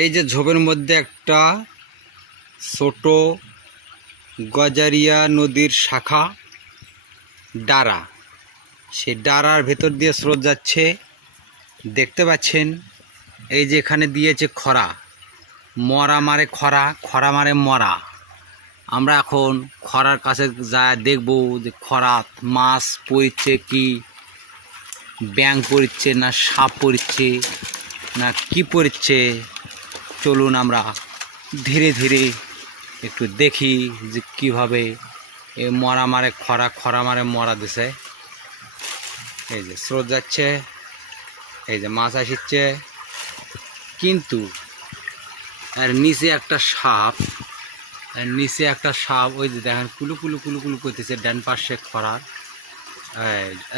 এই যে ঝোপের মধ্যে একটা ছোট গজারিয়া নদীর শাখা ডারা, সেই ডারার ভেতর দিয়ে স্রোত যাচ্ছে দেখতে পাচ্ছেন। এই যে এখানে দিয়েছে খরা, মরা মারে খরা, খরা মারে মরা। আমরা এখন খরার কাছে যা দেখব যে খরাত মাছ পড়ছে কি, ব্যাঙ পড়ছে না সাপ পড়ছে না কি পড়ছে। চলুন আমরা ধীরে ধীরে একটু দেখি যে কীভাবে এ মরা মারে খরা, খরা মারে মরা দিছে। এই যে স্রোত যাচ্ছে, এই যে মাছ আসছে, কিন্তু আর নিচে একটা সাপ, নিচে একটা সাপ ওই যে দেখেন কুলু কুলু কুলু কুলু করতেছে ডান পাশে খরার।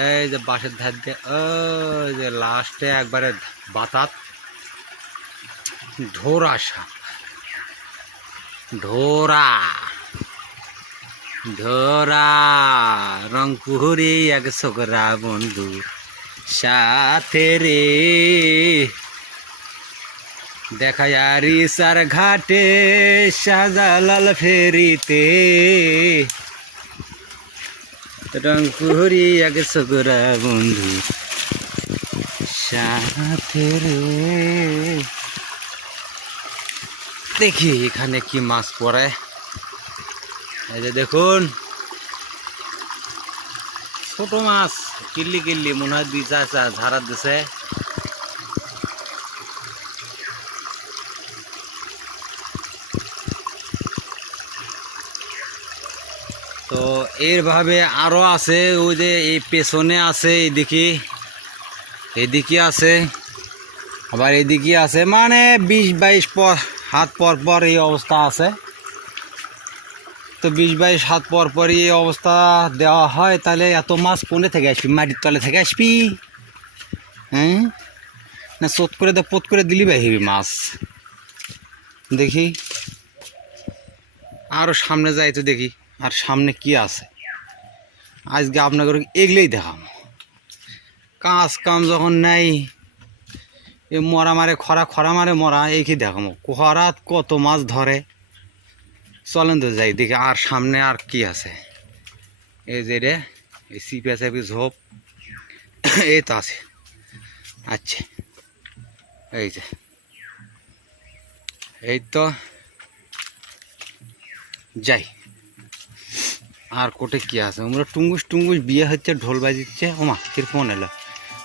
এই যে বাঁশের ধার দিয়ে ওই যে লাস্টে একবারে বাতাত ঢোরা সাপ, ঢোরা ঢোরা রংপুরে এক ছোকরা বন্ধু সাথে রে দেখা যারি সার ঘাটে শাহজালাল ফেরিতে, রংপুরি এক ছোকরা বন্ধু সাথে রে। দেখি এখানে কি মাছ পড়ে। এই যে দেখুন ছোট মাছ, কিল্লি কিল্লি মনে হয় দুই চার ঝাড়া দিছে। তো এইভাবে আরো আছে, ওই যে এই পেছনে আছে, এদিকে আছে, আবার এদিকে আছে, মানে 20-22 হাত পর পর এই অবস্থা আছে। তো 20-22 হাত পর পরই এই অবস্থা দেওয়া হয়, তাহলে এত মাছ কোনে থেকে আসবি? মাটির তলে থেকে আসবি? হ্যাঁ না চোট করে পোত করে দিলি বাহিবি মাছ। দেখি আরও সামনে যাই তো দেখি আর সামনে কি আছে। আজকে আপনাকে এগুলোই দেখাম। কাজ কাম যখন নেই, এ মরা মারে খরা, খরা মারে মরা, এই কি দেখামো। খরাত কত মাছ ধরে। চলেন তো যাই দেখি আর সামনে আর কি আছে। এই যে রে এই সিপি ঝোপ এই তো আছে। আচ্ছা এই যে এই তো যাই আর কোটে কি আছে। আমরা টুঙ্গুস টুঙ্গুস বিয়ে হচ্ছে, ঢোল বাজিচ্ছে। ওমা ফির ফোন এলো,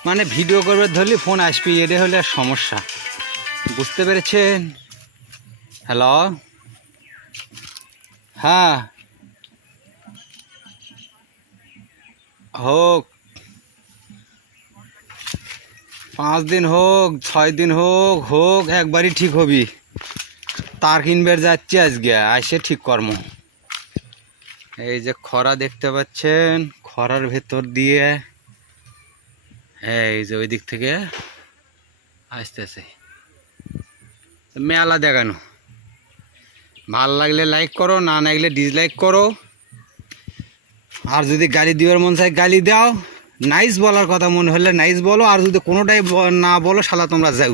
মানে ভিডিও করবে ধরলে ফোন আসবি, এটা হলে আর সমস্যা। বুঝতে পেরেছেন? হ্যালো, হ্যাঁ হোক, 5 দিন হোক 6 দিন হোক, হোক একবারই ঠিক হবি। তার কিনবার যাচ্ছি আজকে, আসে ঠিক কর্ম। এই যে খরা দেখতে পাচ্ছেন, খরার ভেতর দিয়ে এই যে ওই দিক থেকে আসতেছে মেলা দেখানো। ভাল লাগলে লাইক করো, না লাগলে ডিসলাইক করো। আর যদি গালি দেওয়ার মন চায় গালি দাও, নাইস বলার কথা মনে হলে নাইস বলো, আর যদি কোনোটাই না বলো শালা তোমরা যাও।